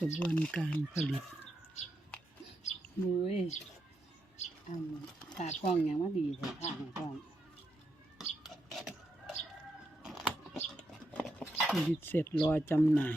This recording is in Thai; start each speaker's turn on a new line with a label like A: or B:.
A: กระบวนการผลิต
B: มุ้ยตากล้องอย่างไมาดีเลยค่ะกล้อง
A: ผลิตเสร็จรอจำหน่าย